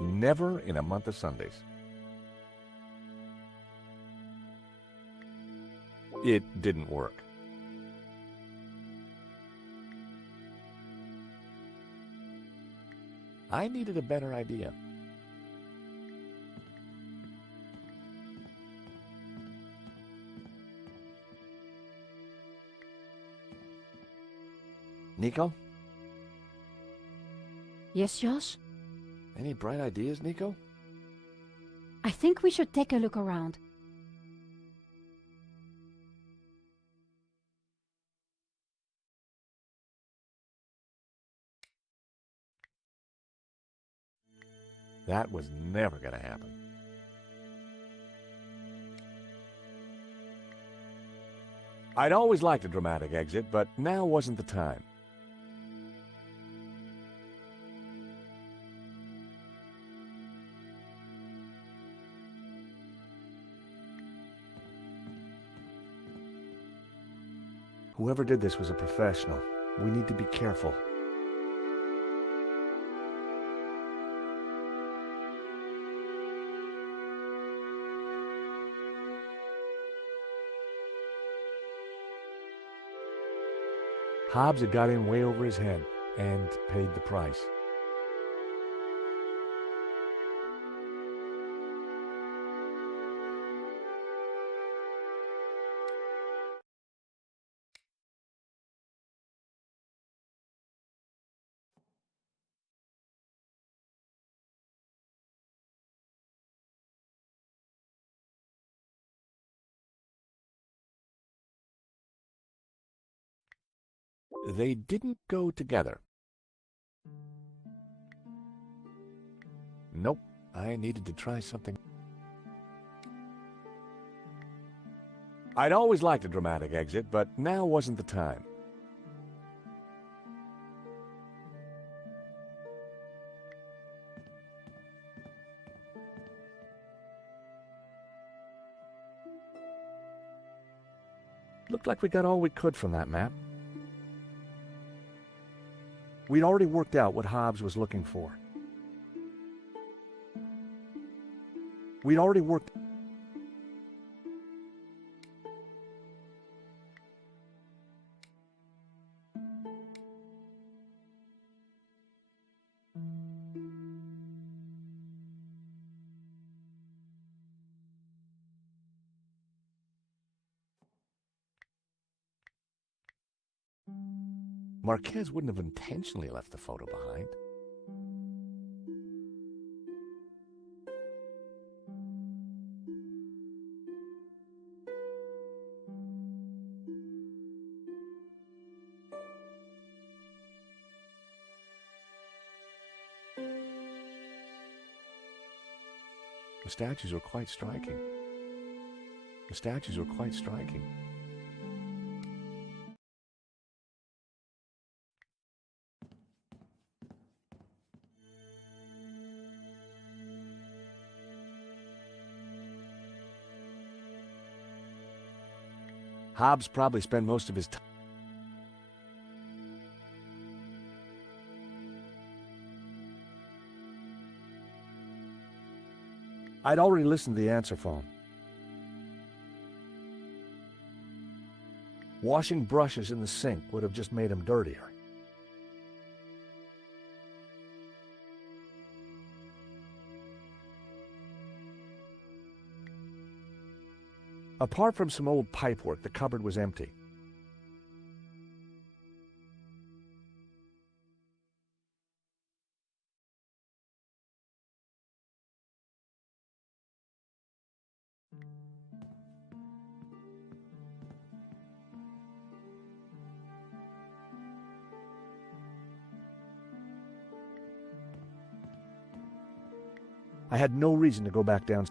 Never in a month of Sundays. It didn't work. I needed a better idea. Nico? Yes, Josh? Any bright ideas, Nico? I think we should take a look around. That was never going to happen. I'd always liked a dramatic exit, but now wasn't the time. Whoever did this was a professional. We need to be careful. Hobbs had got in way over his head and paid the price. They didn't go together. Nope, I needed to try something. I'd always liked a dramatic exit, but now wasn't the time. Looked like we got all we could from that map. We'd already worked out what Hobbs was looking for. We'd already worked... Marquez wouldn't have intentionally left the photo behind. The statues were quite striking. The statues were quite striking. Hobbs probably spent most of his time. I'd already listened to the answer phone. Washing brushes in the sink would have just made him dirtier. Apart from some old pipework, the cupboard was empty. I had no reason to go back down.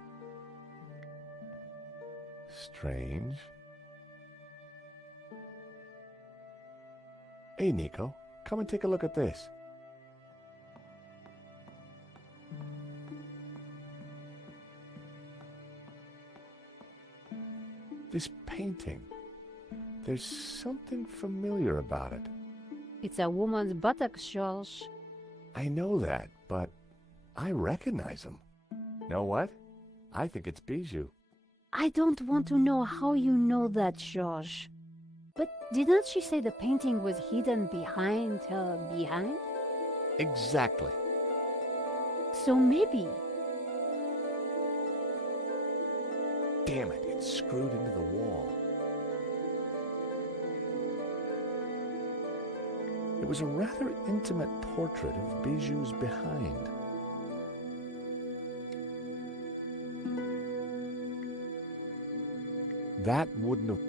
Strange. Hey, Nico, come and take a look at this. This painting. There's something familiar about it. It's a woman's buttocks, Josh. I know that, but I recognize him. Know what? I think it's Bijou. I don't want to know how you know that, George. But didn't she say the painting was hidden behind her behind? Exactly. So maybe. Damn it, it's screwed into the wall. It was a rather intimate portrait of Bijou's behind. That wouldn't have...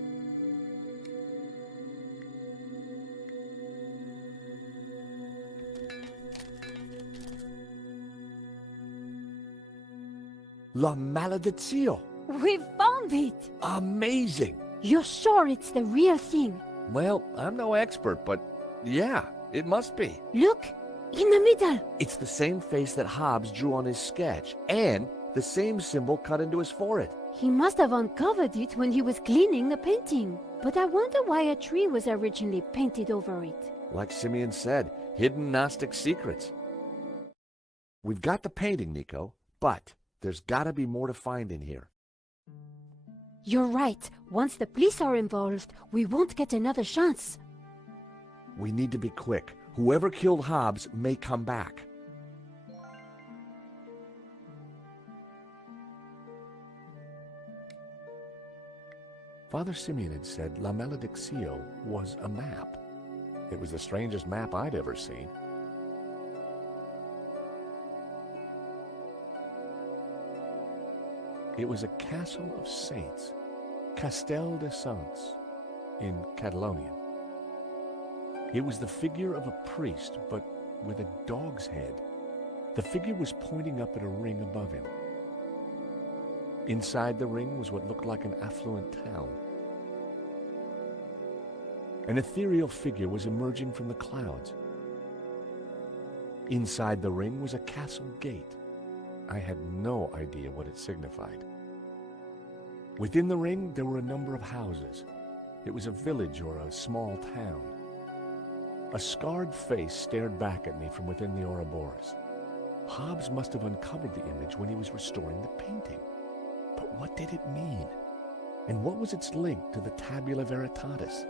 La Maledizione! We found it! Amazing! You're sure it's the real thing? Well, I'm no expert, but yeah, it must be. Look! In the middle! It's the same face that Hobbes drew on his sketch, and the same symbol cut into his forehead. He must have uncovered it when he was cleaning the painting. But I wonder why a tree was originally painted over it. Like Simeon said, hidden Gnostic secrets. We've got the painting, Nico, but there's gotta be more to find in here. You're right. Once the police are involved, we won't get another chance. We need to be quick. Whoever killed Hobbes may come back. Father Simeon had said La Maledizione was a map. It was the strangest map I'd ever seen. It was a castle of saints, Castel de Saints, in Catalonia. It was the figure of a priest, but with a dog's head. The figure was pointing up at a ring above him. Inside the ring was what looked like an affluent town. An ethereal figure was emerging from the clouds. Inside the ring was a castle gate. I had no idea what it signified. Within the ring, there were a number of houses. It was a village or a small town. A scarred face stared back at me from within the Ouroboros. Hobbes must have uncovered the image when he was restoring the painting. But what did it mean? And what was its link to the Tabula Veritatis?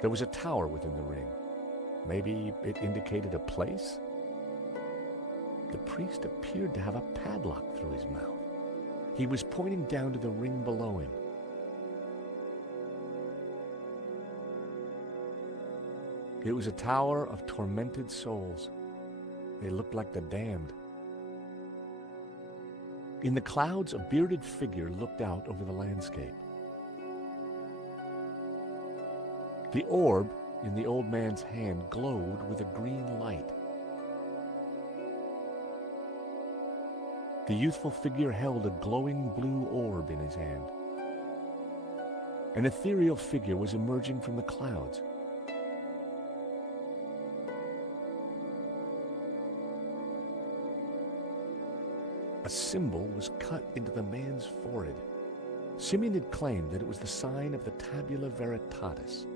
There was a tower within the ring. Maybe it indicated a place? The priest appeared to have a padlock through his mouth. He was pointing down to the ring below him. It was a tower of tormented souls. They looked like the damned. In the clouds, a bearded figure looked out over the landscape. The orb in the old man's hand glowed with a green light. The youthful figure held a glowing blue orb in his hand. An ethereal figure was emerging from the clouds. A symbol was cut into the man's forehead. Simeon had claimed that it was the sign of the Tabula Veritatis.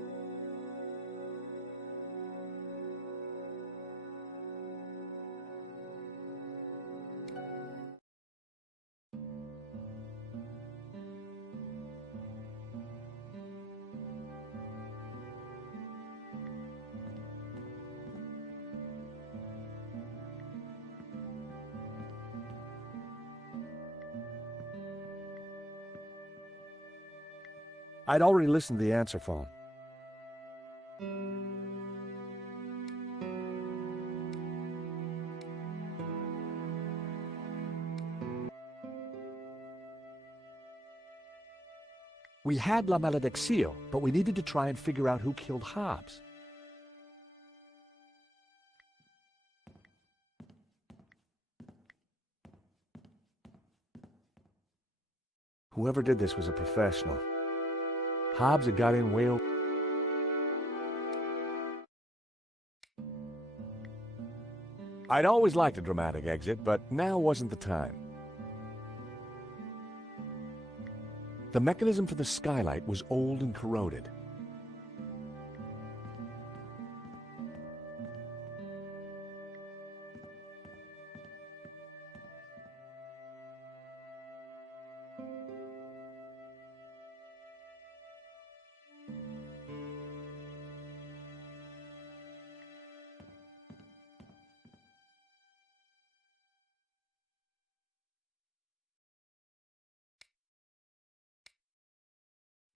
I'd already listened to the answer phone. We had La Maledizione, but we needed to try and figure out who killed Hobbes. Whoever did this was a professional. Hobbes had got in way over. I'd always liked a dramatic exit, but now wasn't the time. The mechanism for the skylight was old and corroded.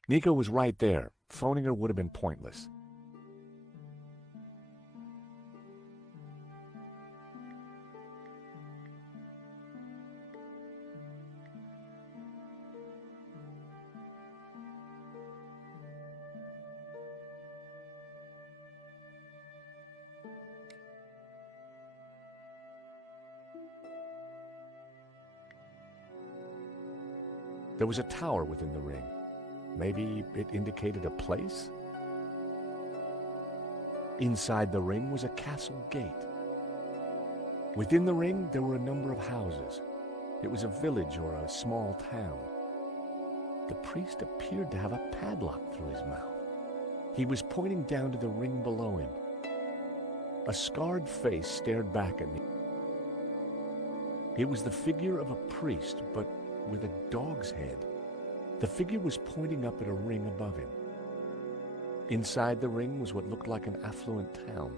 Nico was right there. Phoning her would have been pointless. There was a tower within the ring. Maybe it indicated a place? Inside the ring was a castle gate. Within the ring, there were a number of houses. It was a village or a small town. The priest appeared to have a padlock through his mouth. He was pointing down to the ring below him. A scarred face stared back at me. It was the figure of a priest, but with a dog's head. The figure was pointing up at a ring above him. Inside the ring was what looked like an affluent town.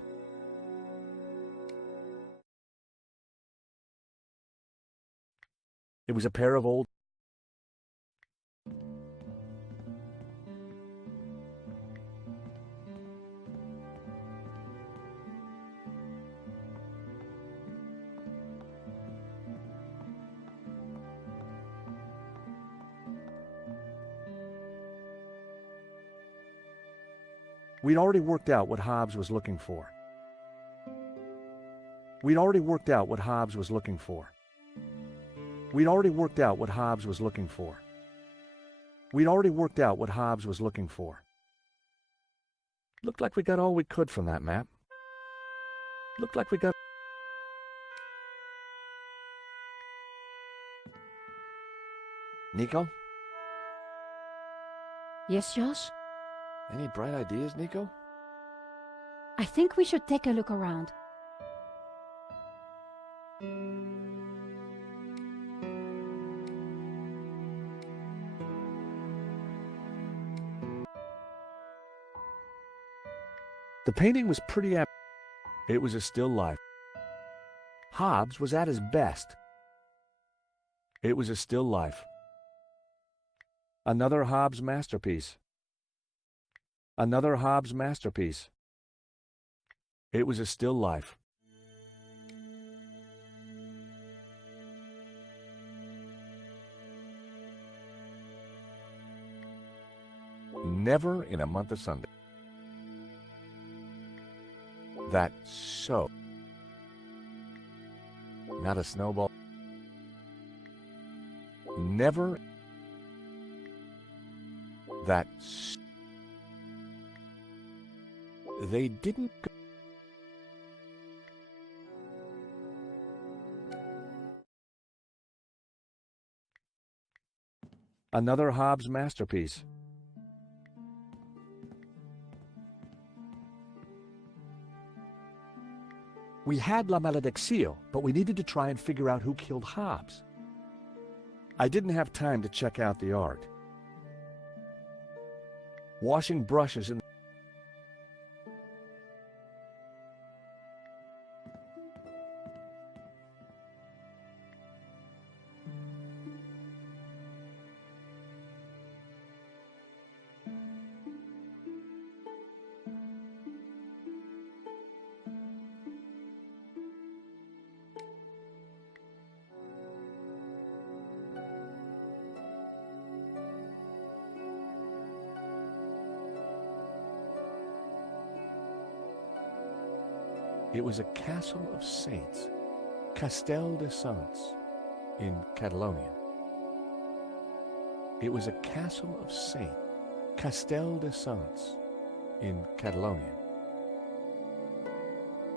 It was a pair of old... We'd already worked out what Hobbs was looking for. We'd already worked out what Hobbs was looking for. We'd already worked out what Hobbs was looking for. We'd already worked out what Hobbs was looking for. Looked like we got all we could from that map. Looked like we got... Nico? Yes, Josh? Any bright ideas, Nico? I think we should take a look around. The painting was pretty apt. It was a still life. Hobbs was at his best. It was a still life. Another Hobbs masterpiece. Another Hobbs masterpiece. It was a still life. Never in a month of Sunday. That so. Not a snowball. Never. That so. They didn't go. Another Hobbs masterpiece. We had La Malediccio, but we needed to try and figure out who killed Hobbs. I didn't have time to check out the art. Washing brushes in It was a castle of saints, Castel de Sants, in Catalonia. It was a castle of saints, Castel de Sants, in Catalonia.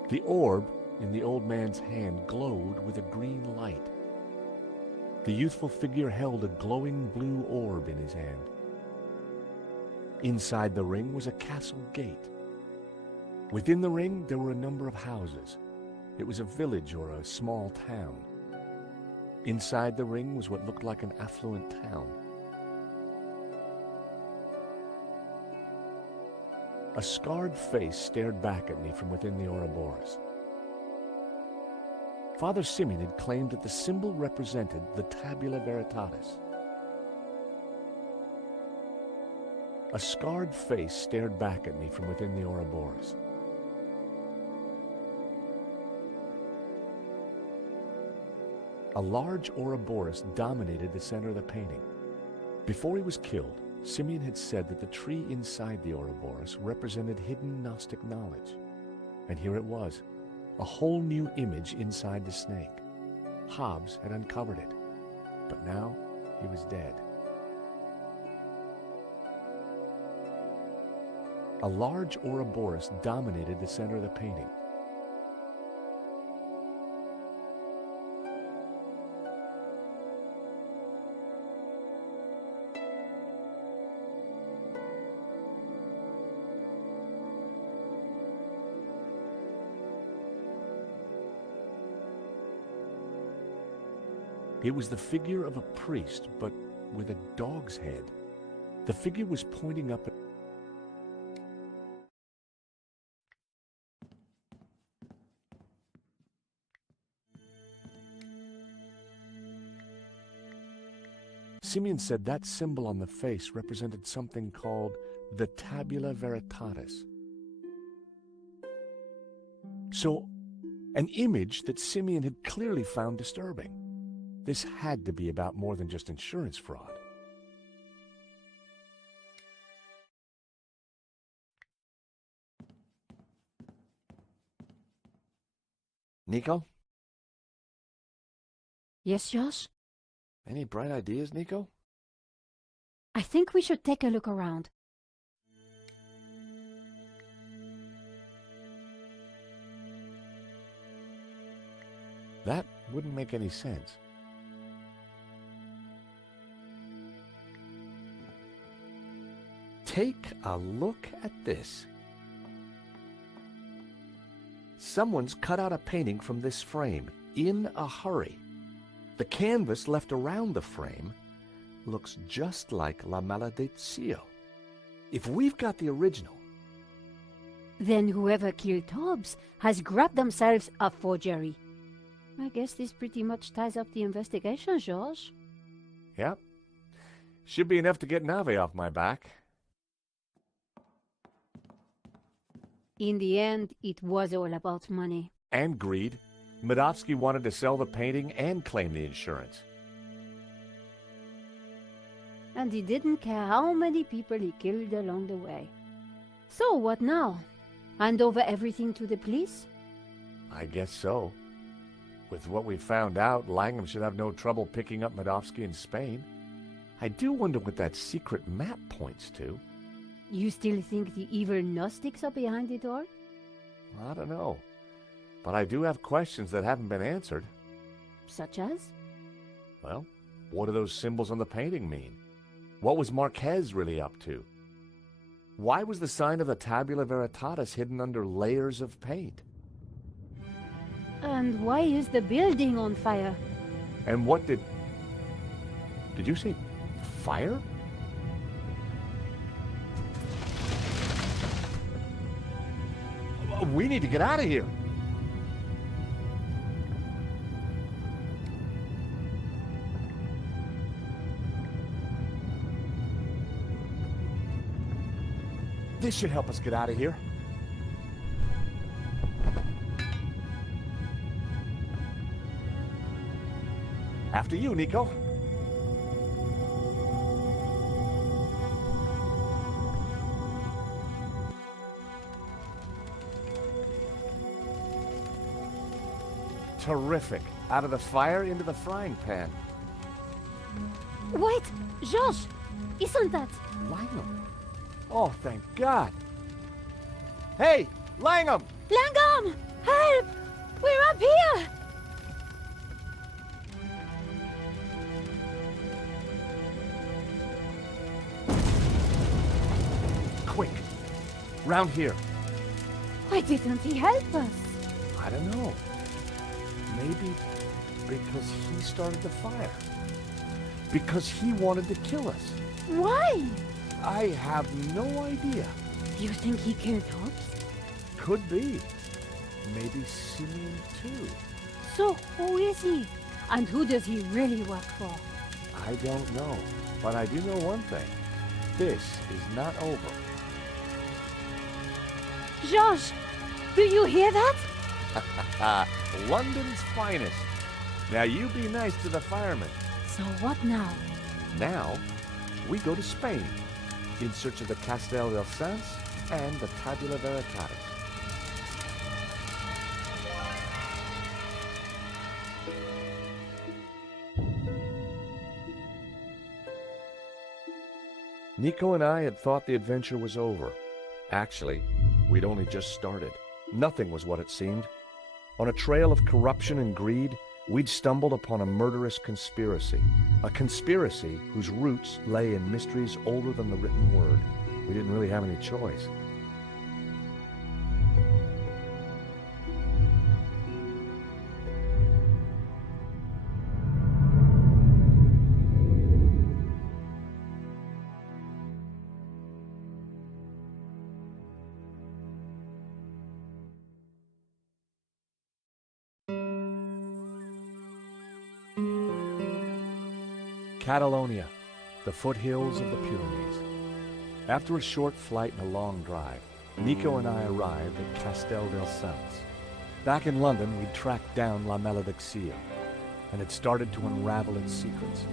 The orb in the old man's hand glowed with a green light. The youthful figure held a glowing blue orb in his hand. Inside the ring was a castle gate. Within the ring, there were a number of houses. It was a village or a small town. Inside the ring was what looked like an affluent town. A scarred face stared back at me from within the Ouroboros. Father Simeon had claimed that the symbol represented the tabula veritatis. A scarred face stared back at me from within the Ouroboros. A large Ouroboros dominated the center of the painting. Before he was killed, Simeon had said that the tree inside the Ouroboros represented hidden Gnostic knowledge. And here it was, a whole new image inside the snake. Hobbes had uncovered it, but now he was dead. A large Ouroboros dominated the center of the painting. It was the figure of a priest, but with a dog's head. The figure was pointing up at... Simeon said that symbol on the face represented something called the tabula veritatis. So, an image that Simeon had clearly found disturbing. This had to be about more than just insurance fraud. Nico? Yes, Josh? Any bright ideas, Nico? I think we should take a look around. That wouldn't make any sense. Take a look at this. Someone's cut out a painting from this frame in a hurry. The canvas left around the frame looks just like La Maledizio. If we've got the original... Then whoever killed Hobbes has grabbed themselves a forgery. I guess this pretty much ties up the investigation, George. Yep. Should be enough to get Nave off my back. In the end, it was all about money. And greed. Medovsky wanted to sell the painting and claim the insurance. And he didn't care how many people he killed along the way. So what now? Hand over everything to the police? I guess so. With what we found out, Langham should have no trouble picking up Medovsky in Spain. I do wonder what that secret map points to. You still think the evil Gnostics are behind it all? I don't know. But I do have questions that haven't been answered. Such as? Well, what do those symbols on the painting mean? What was Marquez really up to? Why was the sign of the Tabula Veritatis hidden under layers of paint? And why is the building on fire? And what did... Did you say fire? We need to get out of here. This should help us get out of here. After you, Nico. Terrific. Out of the fire into the frying pan. Wait! Georges! Isn't that... Langham. Oh, thank God. Hey, Langham! Langham! Help! We're up here! Quick. Round here. Why didn't he help us? I don't know. Maybe because he started the fire. Because he wanted to kill us. Why? I have no idea. You think he killed Hobbes? Could be. Maybe Simeon too. So, who is he? And who does he really work for? I don't know. But I do know one thing. this is not over. George, do you hear that? London's finest. Now you be nice to the firemen. So what now? Now, we go to Spain, in search of the Castel del Sans and the Tabula Veritatis. Nico and I had thought the adventure was over. Actually, we'd only just started. Nothing was what it seemed. On a trail of corruption and greed, we'd stumbled upon a murderous conspiracy. A conspiracy whose roots lay in mysteries older than the written word. We didn't really have any choice. Catalonia, the foothills of the Pyrenees. After a short flight and a long drive, Nico and I arrived at Castel del Sans. Back in London, we'd tracked down La Maledicción, and had started to unravel its secrets.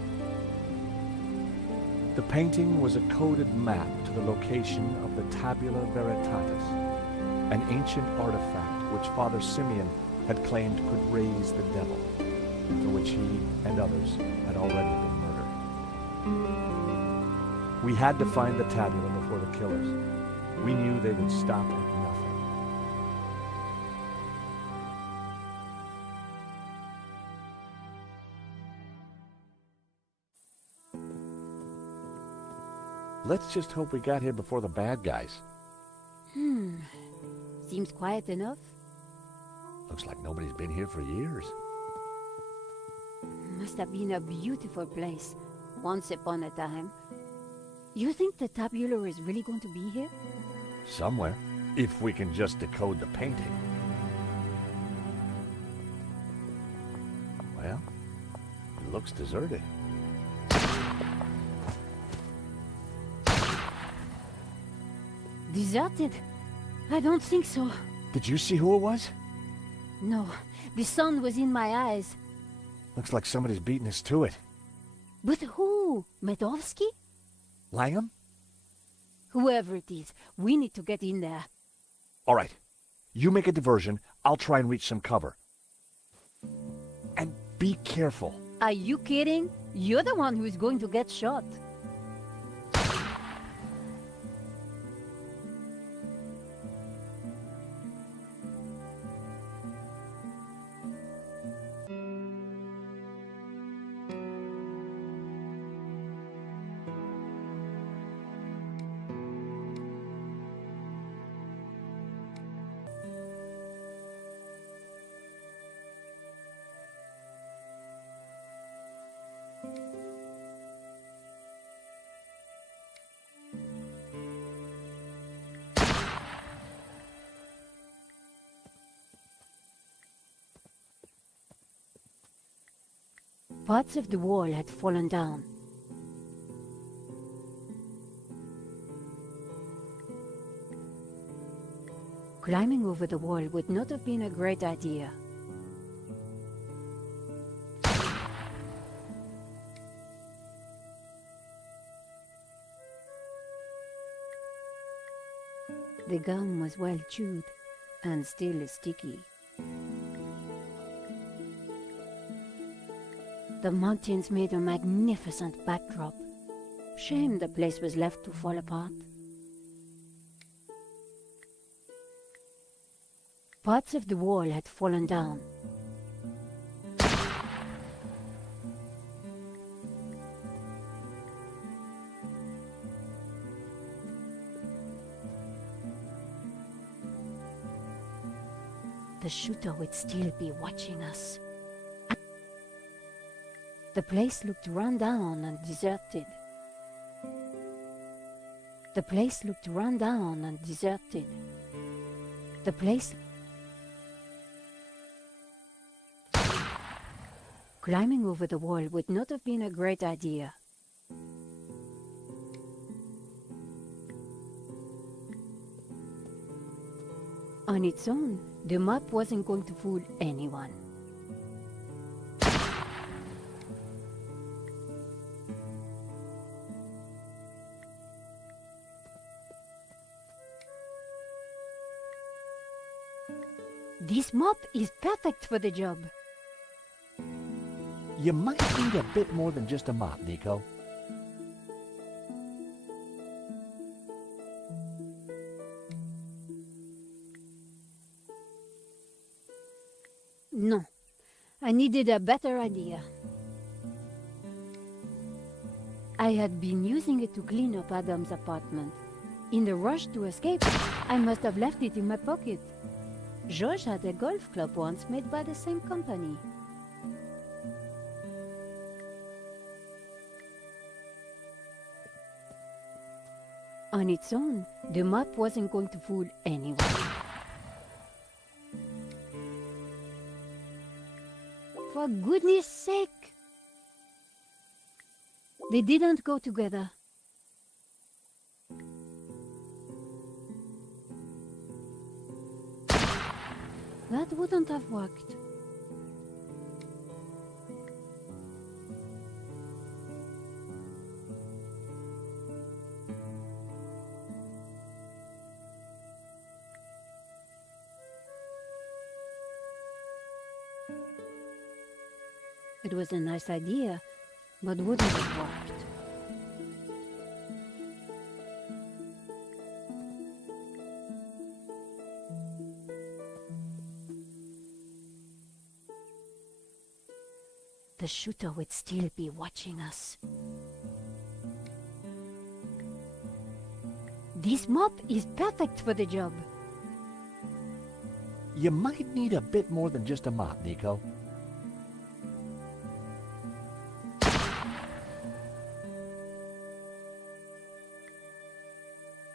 The painting was a coded map to the location of the Tabula Veritatis, an ancient artifact which Father Simeon had claimed could raise the devil, and for which he and others had already been murdered. We had to find the tabula before the killers. We knew they would stop at nothing. Let's just hope we got here before the bad guys. Seems quiet enough. Looks like nobody's been here for years. Must have been a beautiful place, once upon a time. You think the tabula is really going to be here? Somewhere, if we can just decode the painting. Well, it looks deserted. Deserted? I don't think so. Did you see who it was? No, the sun was in my eyes. Looks like somebody's beating us to it. But who? Medovsky? Langham? Whoever it is, we need to get in there. All right. You make a diversion. I'll try and reach some cover. And be careful. Are you kidding? You're the one who's going to get shot. Parts of the wall had fallen down. Climbing over the wall would not have been a great idea. The gum was well chewed and still sticky. The mountains made a magnificent backdrop. Shame the place was left to fall apart. Parts of the wall had fallen down. The shooter would still be watching us. The place looked run down and deserted. The place looked run down and deserted. The place... Climbing over the wall would not have been a great idea. On its own, the mop wasn't going to fool anyone. This mop is perfect for the job. You might need a bit more than just a mop, Nico. No, I needed a better idea. I had been using it to clean up Adam's apartment. In the rush to escape, I must have left it in my pocket. George had a golf club once made by the same company. On its own, the mop wasn't going to fool anyone. For goodness sake! They didn't go together. That wouldn't have worked. It was a nice idea, but wouldn't have worked. The shooter would still be watching us. This mop is perfect for the job. You might need a bit more than just a mop, Nico.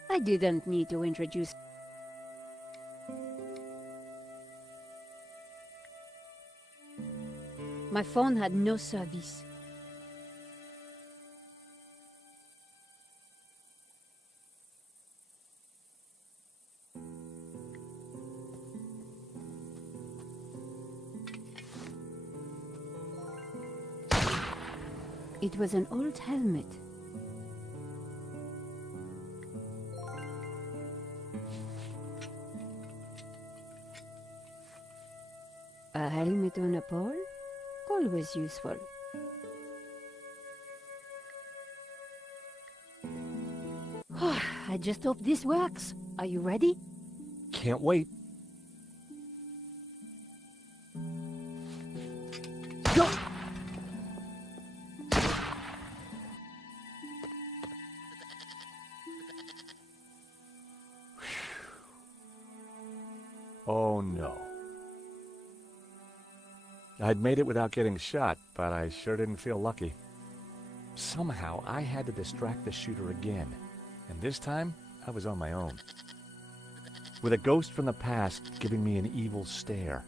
I didn't need to introduce. My phone had no service. It was an old helmet. A helmet on a pole? Always useful. I just hope this works. Are you ready? Can't wait. Go! Oh no. I'd made it without getting shot, but I sure didn't feel lucky. Somehow I had to distract the shooter again, and this time I was on my own. With a ghost from the past giving me an evil stare.